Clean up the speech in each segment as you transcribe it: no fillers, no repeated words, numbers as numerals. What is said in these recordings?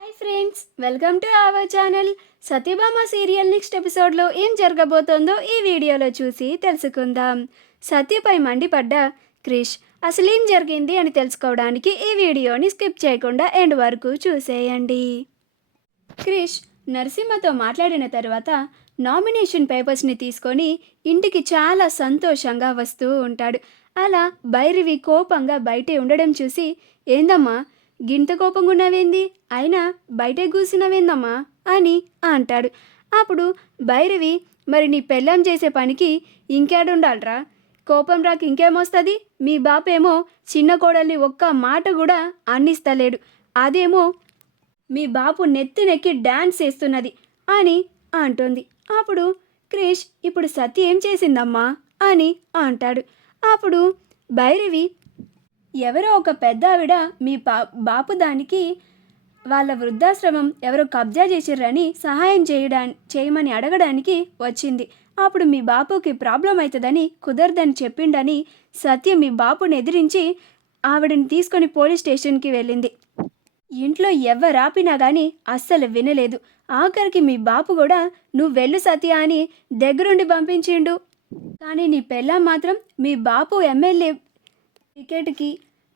Hi friends, welcome to our channel. Satyabhama serial next ఎపిసోడ్లో ఏం జరగబోతోందో ఈ వీడియోలో చూసి తెలుసుకుందాం. సత్యపై మండిపడ్డ క్రిష్ అసలేం జరిగింది అని తెలుసుకోవడానికి ఈ వీడియోని స్కిప్ చేయకుండా ఎండ్ వరకు చూసేయండి. క్రిష్ నరసింహతో మాట్లాడిన తర్వాత నామినేషన్ పేపర్స్ని తీసుకొని ఇంటికి చాలా సంతోషంగా వస్తూ ఉంటాడు. అలా భైరవి కోపంగా బయటే ఉండడం చూసి, ఏందమ్మా గింత కోపంగా ఉన్నావేంది, అయినా బయటే కూసినవేందమ్మా అని అంటాడు. అప్పుడు భైరవి, మరి నీ పెళ్ళాం చేసే పనికి ఇంకేడుండాలరా, కోపం రాక ఇంకేమొస్తుంది, మీ బాపేమో చిన్న కోడల్ని ఒక్క మాట కూడా అన్నిస్తలేడు, అదేమో మీ బాపు నెత్తినెక్కి డ్యాన్స్ చేస్తున్నది అని అంటుంది. అప్పుడు క్రిష్, ఇప్పుడు సత్య ఏం చేసిందమ్మా అని అంటాడు. అప్పుడు భైరవి, ఎవరో ఒక పెద్ద ఆవిడ మీ బాపు దానికి వాళ్ళ వృద్ధాశ్రమం ఎవరో కబ్జా చేసిర్రని సహాయం చేయమని అడగడానికి వచ్చింది. అప్పుడు మీ బాపుకి ప్రాబ్లం అవుతుందని కుదరదని చెప్పిండని సత్య మీ బాపుని ఎదిరించి ఆవిడని తీసుకొని పోలీస్ స్టేషన్కి వెళ్ళింది. ఇంట్లో ఎవరాపినా కానీ అస్సలు వినలేదు. ఆఖరికి మీ బాపు కూడా నువ్వు వెళ్ళు సత్య అని దగ్గరుండి పంపించిండు. కానీ నీ పెళ్ళాం మాత్రం మీ బాపు ఎమ్మెల్యే టికెట్కి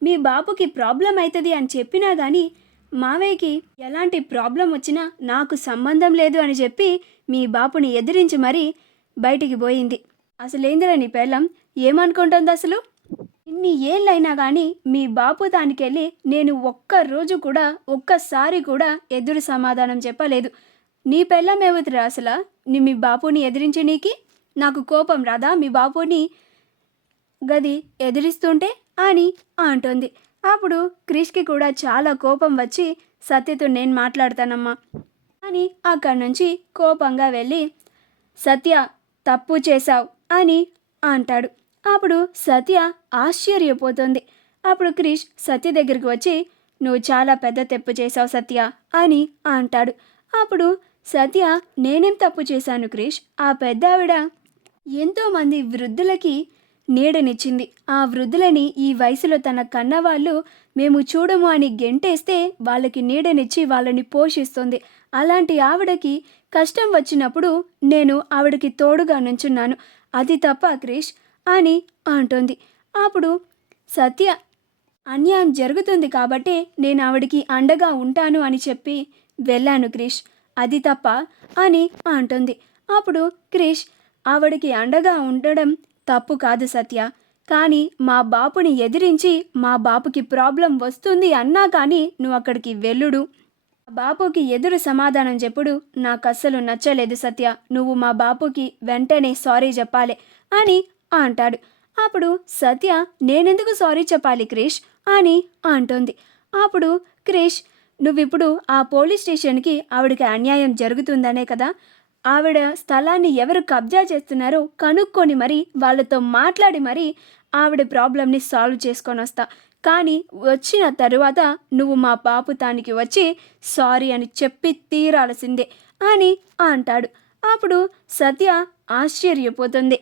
మీ బాపుకి ప్రాబ్లం అవుతుంది అని చెప్పినా కానీ మావయ్యకి ఎలాంటి ప్రాబ్లం వచ్చినా నాకు సంబంధం లేదు అని చెప్పి మీ బాపుని ఎదిరించి మరీ బయటికి పోయింది. అసలేందిరా నీ పెళ్ళం, ఏమనుకుంటుంది అసలు? ఇన్ని ఏళ్ళైనా కానీ మీ బాపు దానికెళ్ళి నేను ఒక్కరోజు కూడా ఒక్కసారి కూడా ఎదురు సమాధానం చెప్పలేదు. నీ పెళ్ళం ఏవుతురా అసలు మీ బాపుని ఎదిరించి నీకి? నాకు కోపం రాదా మీ బాపుని గది ఎదిరిస్తుంటే అని అంటుంది. అప్పుడు క్రిష్కి కూడా చాలా కోపం వచ్చి, సత్యతో నేను మాట్లాడతానమ్మా అని అక్కడి నుంచి కోపంగా వెళ్ళి, సత్య తప్పు చేశావు అని అంటాడు. అప్పుడు సత్య ఆశ్చర్యపోతుంది. అప్పుడు క్రిష్ సత్య దగ్గరికి వచ్చి, నువ్వు చాలా పెద్ద తప్పు చేశావు సత్య అని అంటాడు. అప్పుడు సత్య, నేనేం తప్పు చేశాను క్రిష్? ఆ పెద్ద ఆవిడ ఎంతోమంది వృద్ధులకి నీడనిచ్చింది. ఆ వృద్ధులని ఈ వయసులో తన కన్నవాళ్ళు మేము చూడము అని గెంటేస్తే వాళ్ళకి నీడనిచ్చి వాళ్ళని పోషిస్తుంది. అలాంటి ఆవిడకి కష్టం వచ్చినప్పుడు నేను ఆవిడకి తోడుగా నుంచున్నాను, అది తప్ప క్రిష్ అని అంటుంది. అప్పుడు సత్య, అన్యాయం జరుగుతుంది కాబట్టి నేను ఆవిడికి అండగా ఉంటాను అని చెప్పి వెళ్ళాను క్రిష్, అది తప్ప అని అంటుంది. అప్పుడు క్రిష్, ఆవిడికి అండగా ఉండడం తప్పు కాదు సత్య, కానీ మా బాపుని ఎదిరించి మా బాపుకి ప్రాబ్లం వస్తుంది అన్నా కానీ నువ్వు అక్కడికి వెళ్ళుడు, బాపుకి ఎదురు సమాధానం చెప్పుడు నాకు అస్సలు నచ్చలేదు సత్య, నువ్వు మా బాపుకి వెంటనే సారీ చెప్పాలి అని అంటాడు. అప్పుడు సత్య, నేనెందుకు సారీ చెప్పాలి క్రిష్ అని అంటుంది. అప్పుడు క్రిష్, నువ్విప్పుడు ఆ పోలీస్ స్టేషన్కి ఆవిడకి అన్యాయం జరుగుతుందనే కదా, ఆవిడ స్థలాన్ని ఎవరు కబ్జా చేస్తున్నారో కనుక్కొని మరి వాళ్ళతో మాట్లాడి మరి ఆవిడ ప్రాబ్లమ్ని సాల్వ్ చేసుకొని వస్తా, కానీ వచ్చిన తరువాత నువ్వు మా బాపు తానికి వచ్చి సారీ అని చెప్పి తీరాల్సిందే అని అంటాడు. అప్పుడు సత్య ఆశ్చర్యపోతుంది.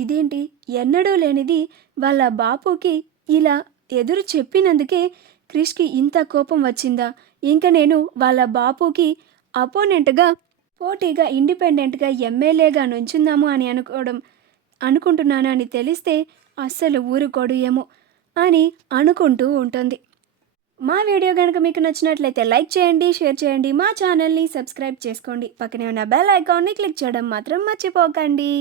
ఇదేంటి, ఎన్నడూ లేనిది వాళ్ళ బాపుకి ఇలా ఎదురు చెప్పినందుకే క్రిష్కి ఇంత కోపం వచ్చిందా? ఇంకా నేను వాళ్ళ బాపుకి అపోనెంట్గా పోటీగా ఇండిపెండెంట్గా ఎమ్మెల్యేగా నుంచుందాము అని అనుకుంటున్నాను అని తెలిస్తే అస్సలు ఊరుకోడు ఏమో అని అనుకుంటూ ఉంటుంది. మా వీడియో కనుక మీకు నచ్చినట్లయితే లైక్ చేయండి, షేర్ చేయండి, మా ఛానల్ని సబ్స్క్రైబ్ చేసుకోండి, పక్కనే ఉన్న బెల్ ఐకాన్ని క్లిక్ చేయడం మాత్రం మర్చిపోకండి.